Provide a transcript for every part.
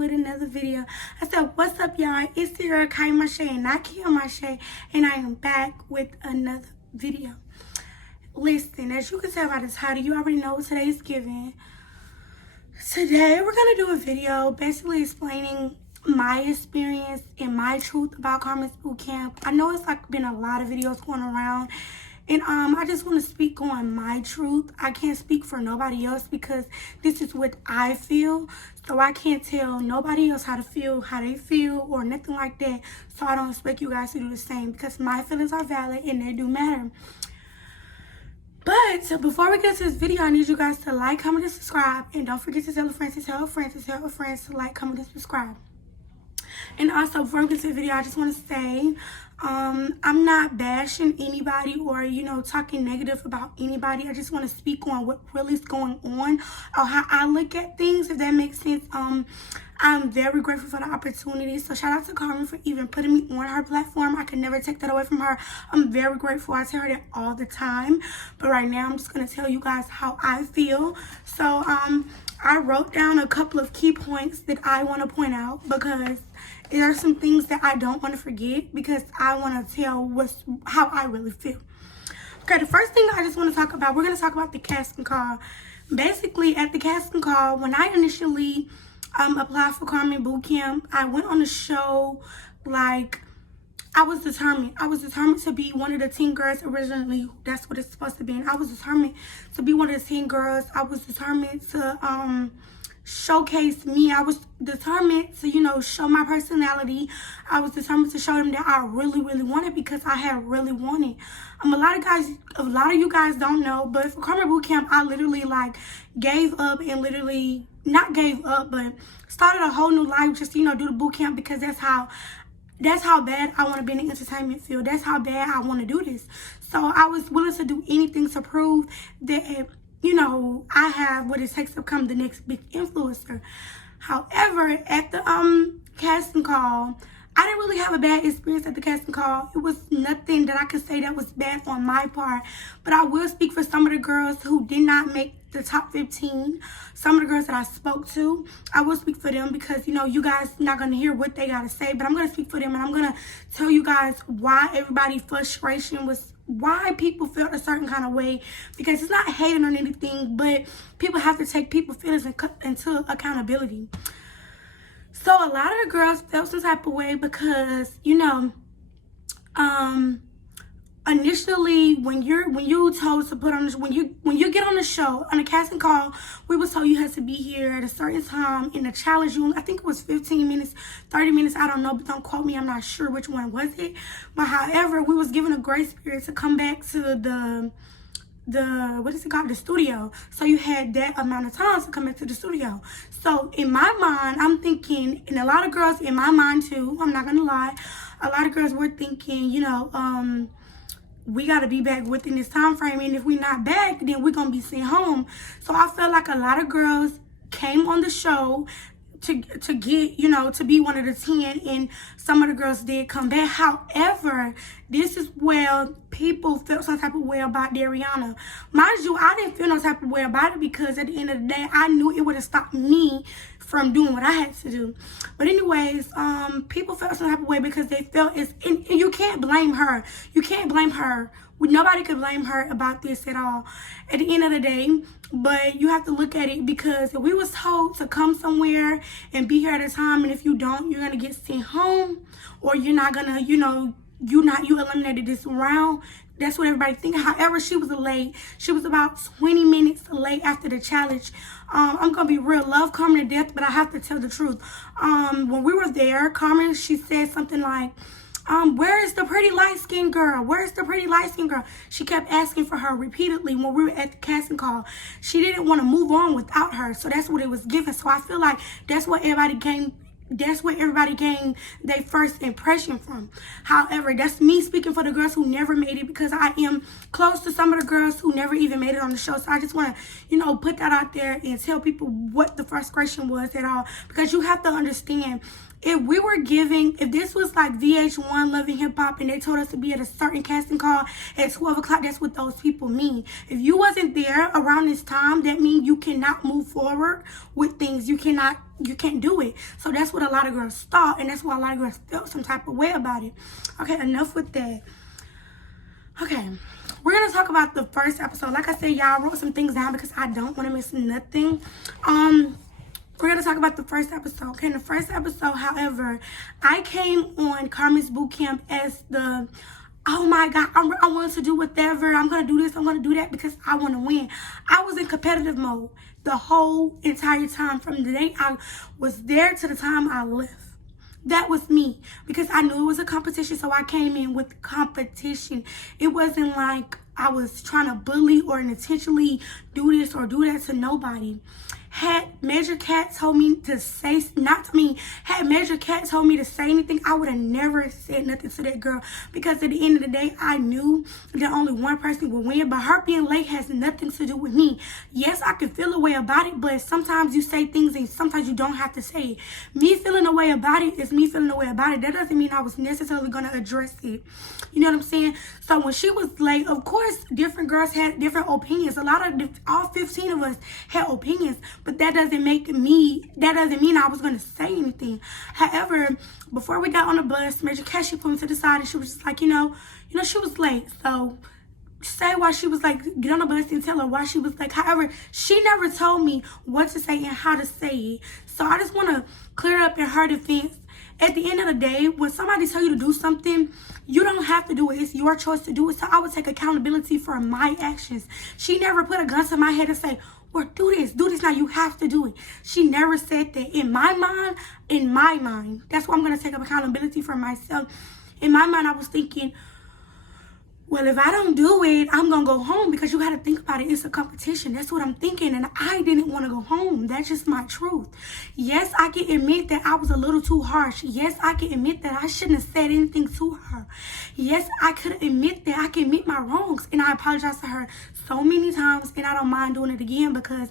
with another video. I said, what's up, y'all? It's your Kai Mache and not Kia Mache, and I am back with another video. Listen, as you can tell by the title, you already know what today's giving. Today, we're going to do a video basically explaining my experience and my truth about CARMEN'S Bootcamp. I know it's been a lot of videos going around, and I just want to speak on my truth. I can't speak for nobody else because this is what I feel. So I can't tell nobody else how they feel, or nothing like that. So I don't expect you guys to do the same because my feelings are valid and they do matter. But so before we get to this video, I need you guys to like, comment, and subscribe. And don't forget to tell a friend to tell a friend to tell a friend to like, comment, and subscribe. And also, before we get to the video, I just want to say, I'm not bashing anybody or, talking negative about anybody. I just want to speak on what really is going on or how I look at things, if that makes sense. I'm very grateful for the opportunity. So shout out to Carmen for even putting me on her platform. I can never take that away from her. I'm very grateful. I tell her that all the time. But right now, I'm just going to tell you guys how I feel. So I wrote down a couple of key points that I want to point out because there are some things that I don't want to forget because I want to tell how I really feel. Okay, the first thing I just want to talk about, we're going to talk about the casting call. Basically, at the casting call, when I initially applied for CARMEN'S Bootcamp, I went on the show like I was determined. I was determined to be one of the 10 girls originally. That's what it's supposed to be. And I was determined to be one of the 10 girls. I was determined to showcase me. I was determined to, show my personality. I was determined to show them that I really, really wanted because I had really wanted. A lot of you guys don't know, but for CARMEN'S Bootcamp, I literally gave up and literally not gave up, but started a whole new life just do the boot camp because that's how bad I want to be in the entertainment field. That's how bad I want to do this. So I was willing to do anything to prove that, I have what it takes to become the next big influencer. However, at the casting call, I didn't really have a bad experience at the casting call. It was nothing that I could say that was bad on my part. But I will speak for some of the girls who did not make the top 15. Some of the girls that I spoke to, I will speak for them because, you guys not going to hear what they got to say. But I'm going to speak for them and I'm going to tell you guys why everybody's frustration was, why people felt a certain kind of way. Because it's not hating on anything, but people have to take people's feelings into accountability. So a lot of the girls felt some type of way because, initially when you told to put on when you get on the show on a casting call, we was told you had to be here at a certain time in the challenge. I think it was 15 minutes, 30 minutes. I don't know, but don't quote me. I'm not sure which one was it. But however, we was given a grace period to come back to the the studio. So you had that amount of time to come back to the studio. So in my mind, I'm thinking, and a lot of girls in my mind too, I'm not gonna lie, a lot of girls were thinking, we got to be back within this time frame, and if we're not back, then we're gonna be sent home. So I felt like a lot of girls came on the show to get, to be one of the 10, and some of the girls did come back. However, this is where people felt some type of way about Dariana. Mind you, I didn't feel no type of way about it because at the end of the day, I knew it would have stopped me from doing what I had to do. But anyways, people felt some type of way because they felt and you can't blame her. You can't blame her. Nobody could blame her about this at all at the end of the day. But you have to look at it because if we was told to come somewhere and be here at a time, and if you don't, you're gonna get sent home, or you're not gonna, you eliminated this round. That's what everybody thinking. However, she was late. She was about 20 minutes late after the challenge. I'm gonna be real, love Carmen to death, but I have to tell the truth. When we were there, Carmen, she said something like, where is the pretty light-skinned girl? Where's the pretty light-skinned girl? She kept asking for her repeatedly when we were at the casting call. She didn't want to move on without her, so that's what it was given. So I feel like that's what everybody gained their first impression from. However, that's me speaking for the girls who never made it because I am close to some of the girls who never even made it on the show. So I just want to, put that out there and tell people what the frustration was at all. Because you have to understand, if this was like VH1 Loving Hip Hop and they told us to be at a certain casting call at 12 o'clock, that's what those people mean. If you wasn't there around this time, that means you cannot move forward with things. You cannot you can't do it. So that's what a lot of girls thought, and that's why a lot of girls felt some type of way about it. Okay, enough with that. Okay, we're gonna talk about the first episode. Like I said, y'all, I wrote some things down because I don't want to miss nothing. We're gonna talk about the first episode. Okay, in the first episode, however, I came on Carmen's Bootcamp as the, oh my God, I want to do whatever. I'm gonna do this, I'm gonna do that because I want to win. I was in competitive mode the whole entire time, from the day I was there to the time I left. That was me, because I knew it was a competition, so I came in with competition. It wasn't like I was trying to bully or intentionally do this or do that to nobody. Had Major Cat told me to say, had Major Cat told me to say anything, I would have never said nothing to that girl, because at the end of the day, I knew that only one person would win, but her being late has nothing to do with me. Yes, I can feel a way about it, but sometimes you say things and sometimes you don't have to say it. Me feeling a way about it is me feeling a way about it. That doesn't mean I was necessarily going to address it. You know what I'm saying? So when she was late, of course, different girls had different opinions. All 15 of us had opinions, but that doesn't mean I was going to say anything. However, before we got on the bus, Major Cat, she put me to the side and she was just like, you know, she was late. So say why she was like, get on the bus and tell her why she was like. However, she never told me what to say and how to say it. So I just want to clear up in her defense. At the end of the day, when somebody tell you to do something, you don't have to do it. It's your choice to do it. So I would take accountability for my actions. She never put a gun to my head and say, well, do this now, you have to do it. She never said that. In my mind, that's why I'm going to take up accountability for myself. In my mind, I was thinking, well, if I don't do it, I'm going to go home, because you got to think about it. It's a competition. That's what I'm thinking. And I didn't want to go home. That's just my truth. Yes, I can admit that I was a little too harsh. Yes, I can admit that I shouldn't have said anything to her. Yes, I could admit that. I can admit my wrongs. And I apologize to her so many times. And I don't mind doing it again, because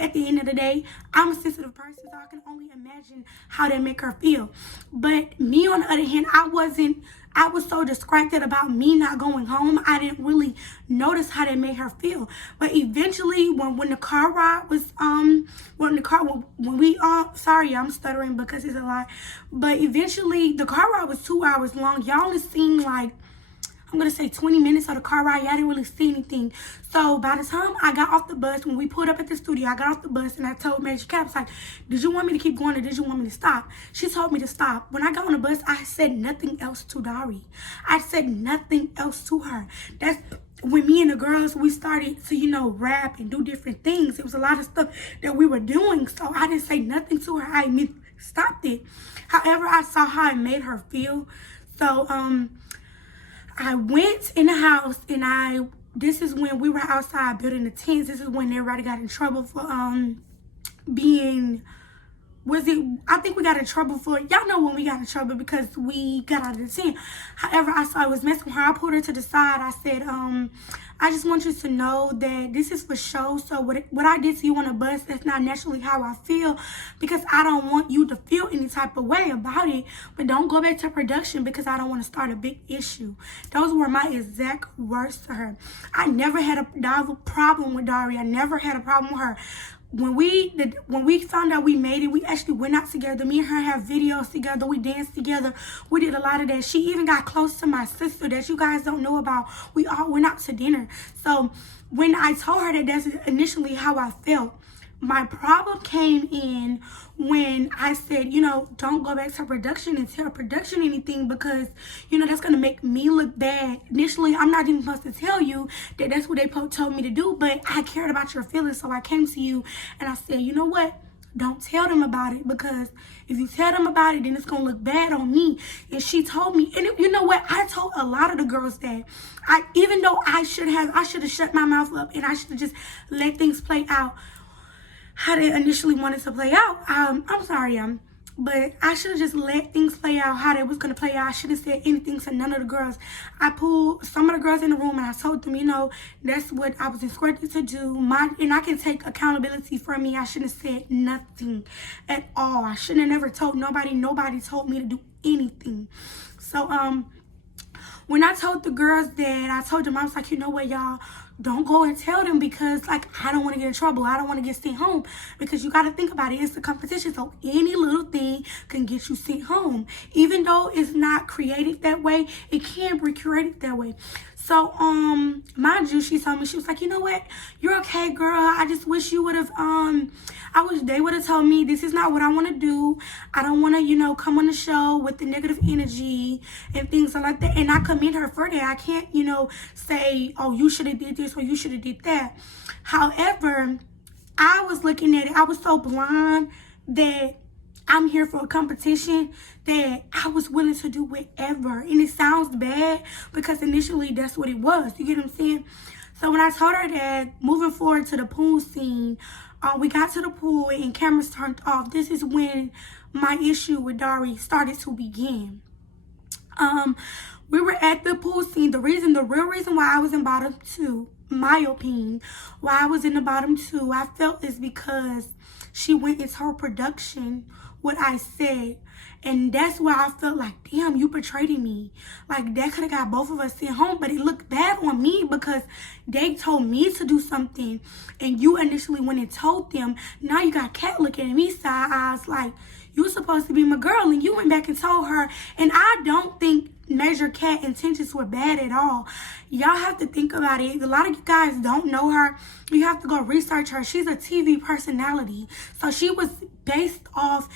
at the end of the day, I'm a sensitive person. So I can only imagine how that make her feel. But me, on the other hand, I was so distracted about me not going home, I didn't really notice how that made her feel. But eventually, when the car ride was, sorry, I'm stuttering because it's a lot. But eventually, the car ride was 2 hours long. Y'all only seen like, I'm going to say 20 minutes of the car ride. Y'all didn't really see anything. So by the time I got off the bus, when we pulled up at the studio, I got off the bus and I told Major Cat, I was like, did you want me to keep going or did you want me to stop? She told me to stop. When I got on the bus, I said nothing else to Dari. I said nothing else to her. That's when me and the girls, we started to, rap and do different things. It was a lot of stuff that we were doing. So I didn't say nothing to her. I stopped it. However, I saw how it made her feel. So, I went in the house and this is when we were outside building the tents. This is when everybody got in trouble for I think we got in trouble for, y'all know when we got in trouble because we got out of the tent. However, I saw I was messing with her. I pulled her to the side. I said, I just want you to know that this is for show. So what I did to you on the bus, that's not naturally how I feel, because I don't want you to feel any type of way about it. But don't go back to production because I don't want to start a big issue. Those were my exact words to her. I never had a problem with Dari. I never had a problem with her. When we found out we made it, we actually went out together. Me and her have videos together. We danced together. We did a lot of that. She even got close to my sister that you guys don't know about. We all went out to dinner. So when I told her that that's initially how I felt, my problem came in when I said, don't go back to production and tell production anything because, that's going to make me look bad. Initially, I'm not even supposed to tell you that that's what they told me to do, but I cared about your feelings. So I came to you and I said, you know what? Don't tell them about it, because if you tell them about it, then it's going to look bad on me. And she told me, and you know what? I told a lot of the girls that even though I should have shut my mouth up and I should have just let things play out how they initially wanted to play out. I'm sorry, but I should have just let things play out how they was going to play out. I shouldn't have said anything to none of the girls. I pulled some of the girls in the room and I told them, that's what I was instructed to do. And I can take accountability for me. I shouldn't have said nothing at all. I shouldn't have never told nobody. Nobody told me to do anything. So, when I told the girls that, I told them, I was like, you know what, y'all, don't go and tell them, because like I don't want to get in trouble. I don't want to get sent home, because you got to think about it. It's a competition, so any little thing can get you sent home. Even though it's not created that way, it can be created that way. So mind you, she told me, she was like, you know what, you're okay, girl. I just wish you would have I wish they would have told me this is not what I want to do. I don't want to, you know, come on the show with the negative energy and things like that. And I commend her for that. I can't, you know, say, oh, you should have did this or you should have did that. However, I was looking at it. I was so blind that I'm here for a competition that I was willing to do whatever. And it sounds bad because initially that's what it was. You get what I'm saying? So when I told her that, moving forward to the pool scene, we got to the pool and cameras turned off. This is when my issue with Dari started to begin. We were at the pool scene. The real reason why I was in bottom two, my opinion, why I was in the bottom two, I felt is because she went into her production what I said. And that's where I felt like, damn, you betrayed me. Like, that could have got both of us sent home, but it looked bad on me because they told me to do something and you initially went and told them. Now you got Kat looking at me side eyes like, you were supposed to be my girl and you went back and told her. And I don't think Major Kat intentions were bad at all. Y'all have to think about it. A lot of you guys don't know her. You have to go research her. She's a TV personality. So she was based off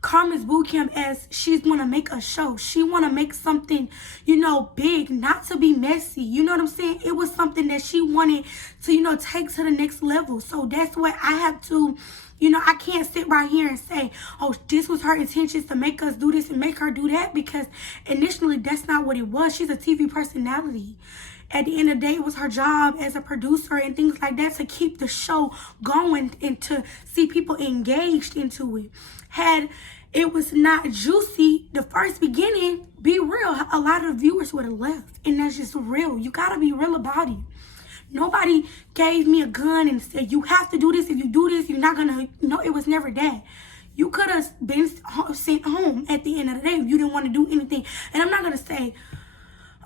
Carmen's Bootcamp as she's want to make a show. She want to make something, you know, big, not to be messy. You know what I'm saying? It was something that she wanted to, you know, take to the next level. So that's what I have to, you know, I can't sit right here and say, oh, this was her intentions to make us do this and make her do that, because initially that's not what it was. She's a TV personality. At the end of the day, it was her job as a producer and things like that to keep the show going and to see people engaged into it. Had it was not juicy, the first beginning, be real, a lot of viewers would have left. And that's just real. You got to be real about it. Nobody gave me a gun and said, you have to do this. If you do this, you're not going to. No, it was never that. You could have been sent home at the end of the day if you didn't want to do anything. And I'm not going to say,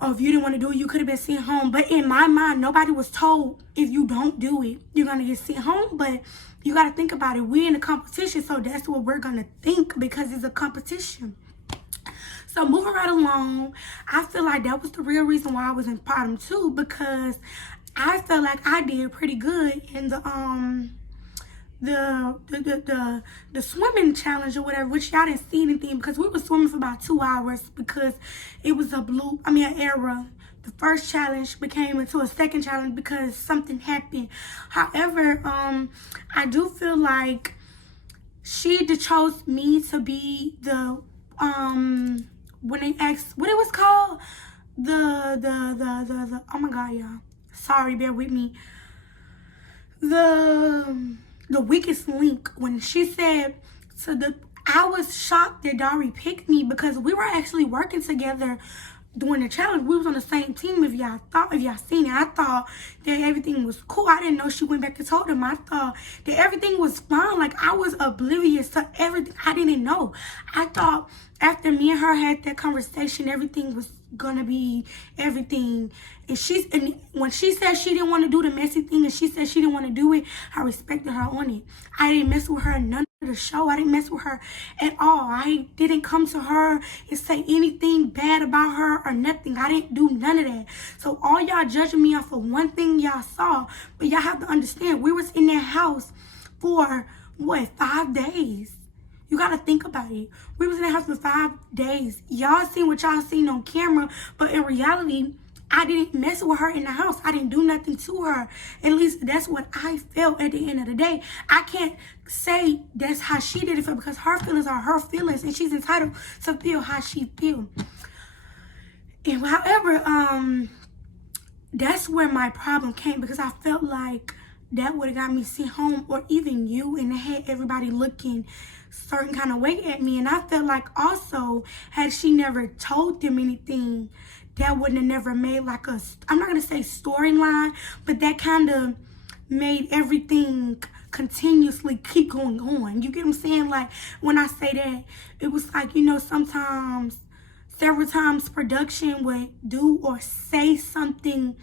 oh, if you didn't want to do it, you could have been sent home. But in my mind, nobody was told if you don't do it, you're going to get sent home. But you got to think about it. We're in a competition, so that's what we're going to think because it's a competition. So moving right along, I feel like that was the real reason why I was in bottom two, because I felt like I did pretty good in the swimming challenge or whatever, which y'all didn't see anything because we were swimming for about 2 hours because it was an error. The first challenge became into a second challenge because something happened. However, I do feel like she chose me to be the when they asked what it was called, the oh my god, y'all, sorry, bear with me, the weakest link. When she said I was shocked that Dari picked me because we were actually working together during the challenge. We was on the same team. If y'all seen it, I thought that everything was cool. I didn't know she went back and told him. I thought that everything was fine. Like, I was oblivious to everything. I didn't know. I thought after me and her had that conversation, everything was gonna be everything. And when she said she didn't want to do the messy thing and she said she didn't want to do it, I respected her on it. I didn't mess with her none of the show. I didn't mess with her at all. I didn't come to her and say anything bad about her or nothing. I didn't do none of that. So all y'all judging me off of one thing y'all saw, but y'all have to understand, we was in that house for what, 5 days? You got to think about it. We was in the house for 5 days. Y'all seen what y'all seen on camera, but in reality, I didn't mess with her in the house. I didn't do nothing to her. At least that's what I felt at the end of the day. I can't say that's how she did it because her feelings are her feelings and she's entitled to feel how she feels. And however, that's where my problem came, because I felt like that would have got me sent home, or even you, and it had everybody looking certain kind of way at me. And I felt like also, had she never told them anything, that wouldn't have never made like a, I'm not going to say storyline, but that kind of made everything continuously keep going on. You get what I'm saying? Like, when I say that, it was like, you know, sometimes, several times production would do or say something.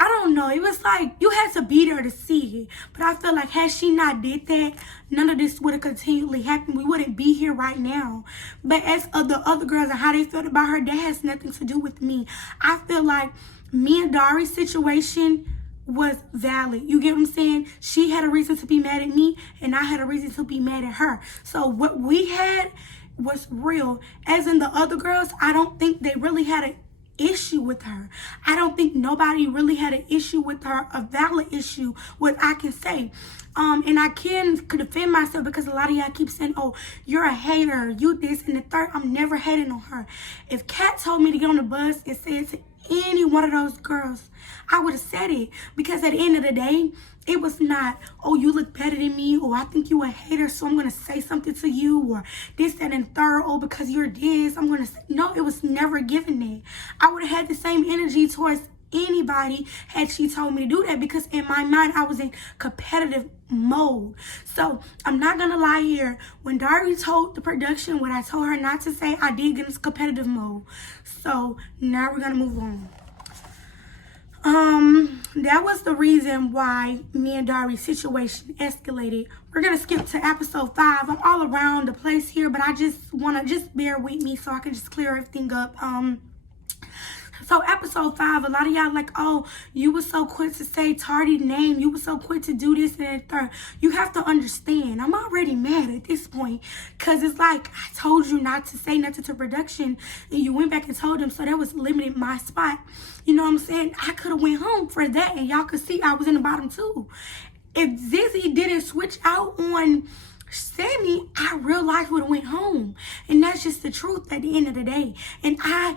I don't know. It was like you had to be there to see it. But I feel like had she not did that, none of this would have continually happened. We wouldn't be here right now. But as of the other girls and how they felt about her, that has nothing to do with me. I feel like me and Dari's situation was valid. You get what I'm saying? She had a reason to be mad at me, and I had a reason to be mad at her. So what we had was real. As in the other girls, I don't think they really had an issue with her. I don't think nobody really had an issue with her, a valid issue, what I can say. And I could defend myself because a lot of y'all keep saying, oh, you're a hater, you this and the third. I'm never hating on her. If Kat told me to get on the bus and say it to any one of those girls, I would have said it. Because at the end of the day, it was not, oh, you look better than me, or I think you a hater, so I'm going to say something to you, or this, that, and third, oh, because you're this, I'm going to say. No, it was never given that. I would have had the same energy towards anybody had she told me to do that, because in my mind, I was in competitive mode. So I'm not going to lie here. When Dari told the production what I told her not to say, I did get into competitive mode. So now we're going to move on. That was the reason why me and Dari's situation escalated. We're gonna skip to episode 5. I'm all around the place here, but I just wanna bear with me so I can just clear everything up. So episode 5, a lot of y'all like, oh, you were so quick to say Tardy's name. You were so quick to do this and that third. You have to understand, I'm already mad at this point. Because it's like, I told you not to say nothing to production. And you went back and told them. So that was limiting my spot. You know what I'm saying? I could have went home for that. And y'all could see I was in the bottom too. If Zizzy didn't switch out on Sammy, I real life would have went home. And that's just the truth at the end of the day. And I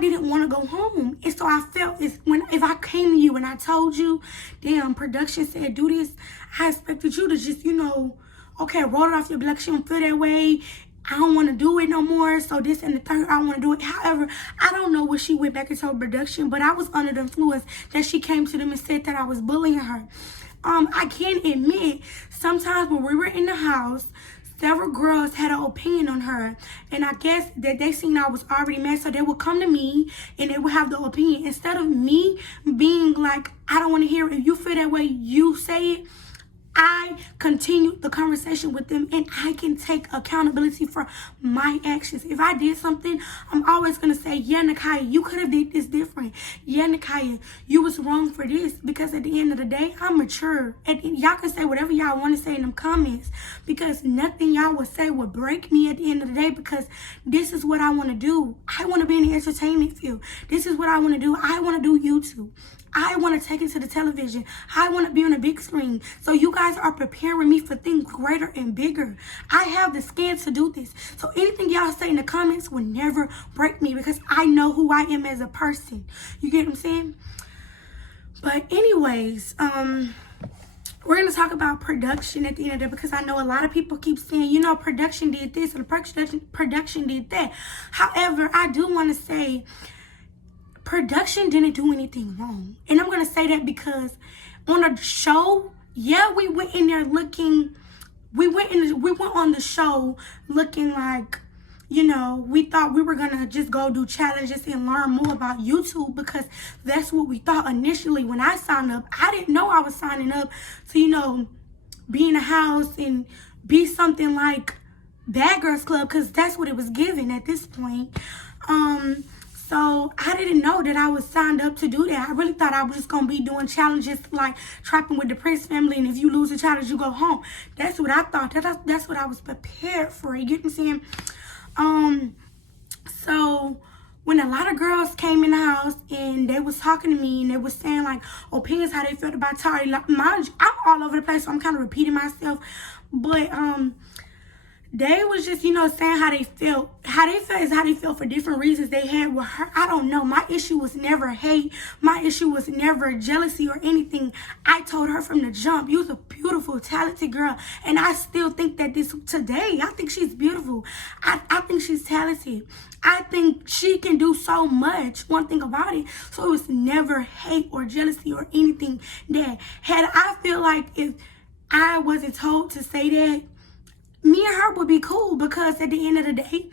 didn't want to go home. And so I felt if I came to you and I told you, damn, production said do this, I expected you to just, okay, roll it off your back. She don't feel that way. I don't want to do it no more. So this and the third, I don't want to do it. However, I don't know what she went back and told production, but I was under the influence that she came to them and said that I was bullying her. I can admit, sometimes when we were in the house, several girls had an opinion on her. And I guess that they seen I was already mad, so they would come to me and they would have the opinion. Instead of me being like, I don't want to hear it. If you feel that way, you say it. I continued the conversation with them, and I can take accountability for my actions. If I did something, I'm always going to say, yeah, Nakaya, you could have did this different. Yeah, Nakaya, you was wrong for this, because at the end of the day, I'm mature. And y'all can say whatever y'all want to say in them comments, because nothing y'all would say would break me at the end of the day, because this is what I want to do. I want to be in the entertainment field. This is what I want to do. I want to do YouTube. I want to take it to the television. I want to be on a big screen. So you guys are preparing me for things greater and bigger. I have the skin to do this. So anything y'all say in the comments will never break me, because I know who I am as a person. You get what I'm saying? But anyways, we're going to talk about production at the end of it, because I know a lot of people keep saying, production did this and production did that. However, I do want to say, production didn't do anything wrong. And I'm going to say that because on the show, yeah, we went in there looking, we went on the show looking like, we thought we were going to just go do challenges and learn more about YouTube, because that's what we thought initially when I signed up. I didn't know I was signing up to, be in a house and be something like Bad Girls Club, because that's what it was given at this point. So I didn't know that I was signed up to do that. I really thought I was just going to be doing challenges like Trapping with the Prince Family, and if you lose a challenge, you go home. That's what I thought. That's what I was prepared for. You get what I'm saying? So when a lot of girls came in the house and they was talking to me and they was saying like opinions, how they felt about Tari. Like, mind you, I'm all over the place, so I'm kind of repeating myself. But they was just, saying how they felt. How they felt is how they felt for different reasons they had with her. I don't know. My issue was never hate. My issue was never jealousy or anything. I told her from the jump, you was a beautiful, talented girl. And I still think that today, I think she's beautiful. I think she's talented. I think she can do so much. One thing about it. So it was never hate or jealousy or anything that I feel like if I wasn't told to say that, me and her would be cool, because at the end of the day,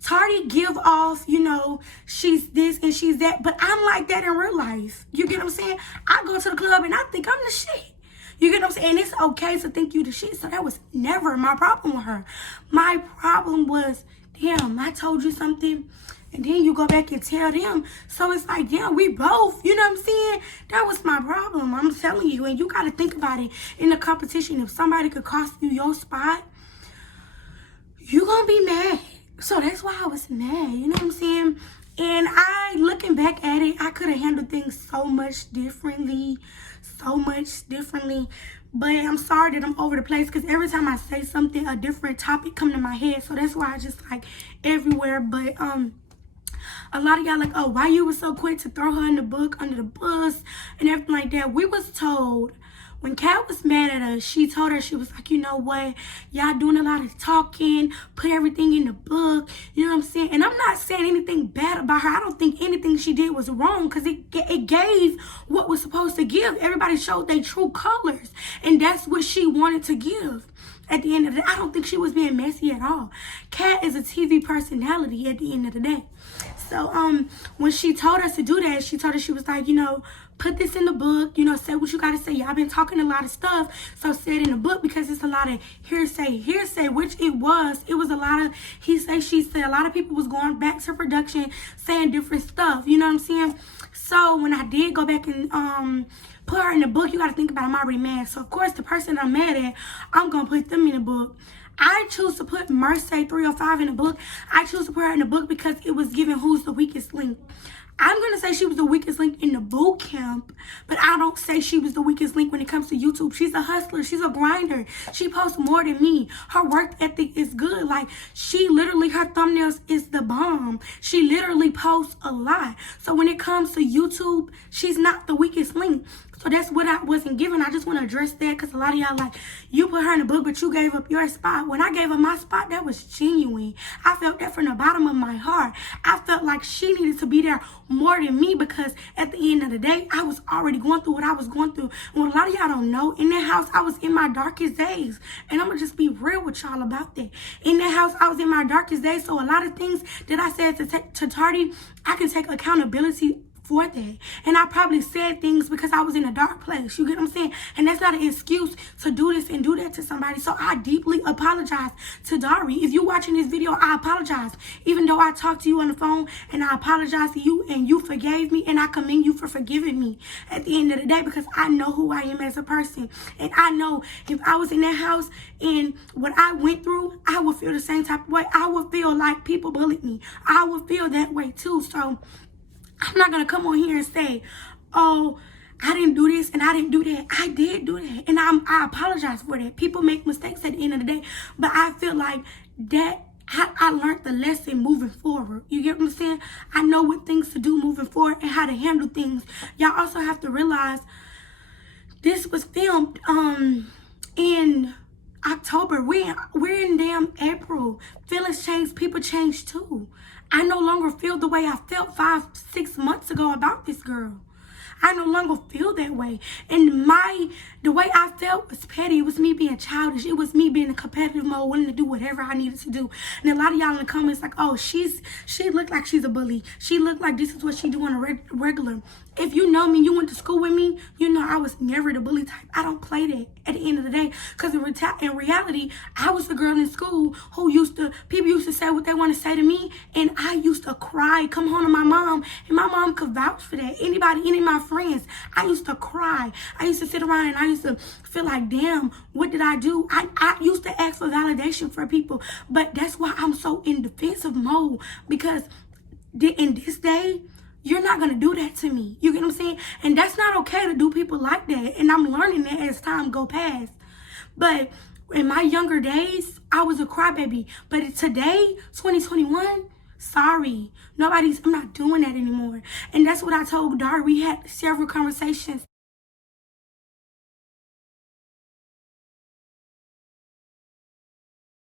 Tardy give off, you know, she's this and she's that, but I'm like that in real life. You get what I'm saying? I go to the club and I think I'm the shit. You get what I'm saying? And it's okay to think you the shit. So that was never my problem with her. My problem was, damn, I told you something, and then you go back and tell them. So it's like, damn, we both, you know what I'm saying? That was my problem. I'm telling you. And you got to think about it. In a competition, if somebody could cost you your spot, you going to be mad. So that's why I was mad, you know what I'm saying? And looking back at it, I could have handled things so much differently. But I'm sorry that I'm over the place, because every time I say something, a different topic come to my head. So that's why I just like everywhere. But a lot of y'all like, oh, why you was so quick to throw her in the book under the bus and everything like that. We was told, when Kat was mad at us, she told her, she was like, you know what, y'all doing a lot of talking, put everything in the book, you know what I'm saying? And I'm not saying anything bad about her. I don't think anything she did was wrong, because it gave what was supposed to give. Everybody showed their true colors, and that's what she wanted to give. At the end of the day, I don't think she was being messy at all. Kat is a TV personality at the end of the day. So when she told us to do that, she told us, she was like, you know, put this in the book, you know, say what you got to say. Y'all been talking a lot of stuff, so say it in the book, because it's a lot of hearsay, which it was. It was a lot of he say, she said. A lot of people was going back to production saying different stuff, you know what I'm saying? So when I did go back and put her in the book, you got to think about it, I'm already mad. So of course, the person that I'm mad at, I'm going to put them in the book. I choose to put Mercy 305 in the book. I choose to put her in the book because it was given who's the weakest link. I'm going to say she was the weakest link in the boot camp, but I don't say she was the weakest link when it comes to YouTube. She's a hustler. She's a grinder. She posts more than me. Her work ethic is good. Like, she literally, her thumbnails is the bomb. She literally posts a lot. So when it comes to YouTube, she's not the weakest link. So that's what I wasn't given. I just want to address that, because a lot of y'all like, you put her in the book, but you gave up your spot. When I gave her my spot, that was genuine. I felt that from the bottom of my heart. I felt like she needed to be there more than me, because at the end of the day, I was already going through what I was going through. And what a lot of y'all don't know, in that house, I was in my darkest days. And I'm going to just be real with y'all about that. In that house, I was in my darkest days. So a lot of things that I said to Tardy, I can take accountability for that. And I probably said things because I was in a dark place. You get what I'm saying? And that's not an excuse to do this and do that to somebody. So I deeply apologize to Dari. If you're watching this video, I apologize. Even though I talked to you on the phone, and I apologize to you and you forgave me, and I commend you for forgiving me at the end of the day, because I know who I am as a person. And I know if I was in that house and what I went through, I would feel the same type of way. I would feel like people bullied me. I would feel that way too. So I'm not going to come on here and say, oh, I didn't do this and I didn't do that. I did do that. And I apologize for that. People make mistakes at the end of the day. But I feel like that I learned the lesson moving forward. You get what I'm saying? I know what things to do moving forward and how to handle things. Y'all also have to realize this was filmed in October. We're in damn April. Feelings change, people change too. I no longer feel the way I felt 5-6 months ago about this girl. I no longer feel that way. And the way I felt was petty. It was me being childish. It was me being in competitive mode, willing to do whatever I needed to do. And a lot of y'all in the comments like, oh, she looked like she's a bully. She looked like this is what she do on a regular. If you know me, you went to school with me, you know I was never the bully type. I don't play that at the end of the day. Because in reality, I was the girl in school who people used to say what they want to say to me. And I used to cry, come home to my mom. And my mom could vouch for that. Any of my friends, I used to cry. I used to sit around and I used to feel like, damn, what did I do? I used to ask for validation for people. But that's why I'm so in defensive mode. Because in this day, you're not going to do that to me. You get what I'm saying? And that's not okay to do people like that. And I'm learning that as time go past. But in my younger days, I was a crybaby. But today, 2021, sorry. I'm not doing that anymore. And that's what I told Dari. We had several conversations.